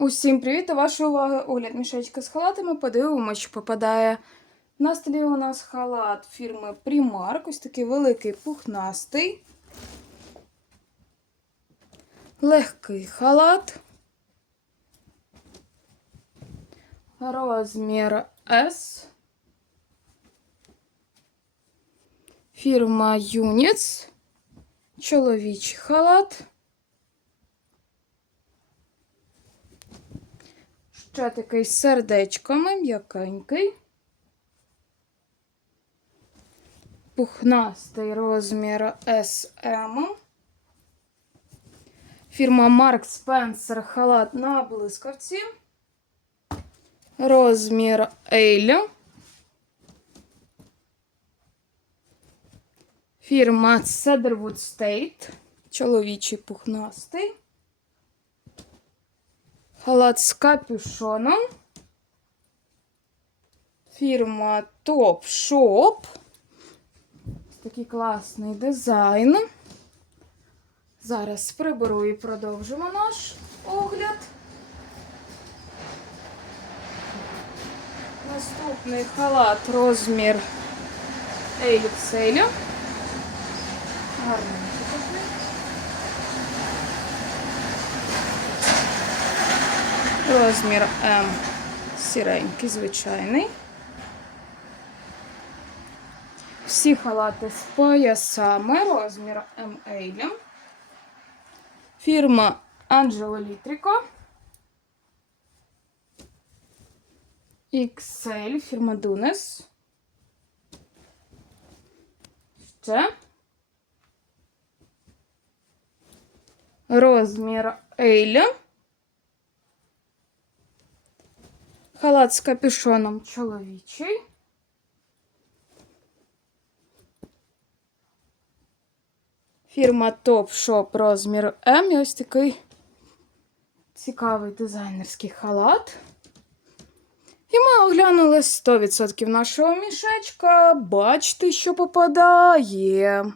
Усім привіт! До вашої уваги огляд мішечка з халатами. Подивимося, що попадає. На столі у нас халат фірми Primark. Ось такий великий пухнастий. Легкий халат. Розмір S. Фірма Юніц. Чоловічий халат. Ще такий з сердечками, м'якенький. Пухнастий розмір SM. Фірма Mark Spencer халат на блискавці. Розмір L. Фірма Cedarwood State. Чоловічий пухнастий. Халат з капюшоном. Фірма Top Shop. Такий класний дизайн. Зараз приберу і продовжимо наш огляд. Наступний халат розмір XL. Гарненький Розмір М сіренький, звичайний. Всі халати з поясами, розмір ML. Фірма Angelo Litrico. XL, фірма Dunes. Ще. Розмір L. Халат з капюшоном чоловічий. Фірма Top Shop розмір М. І ось такий цікавий дизайнерський халат. І ми оглянули 100% нашого мішечка. Бачите, що попадає.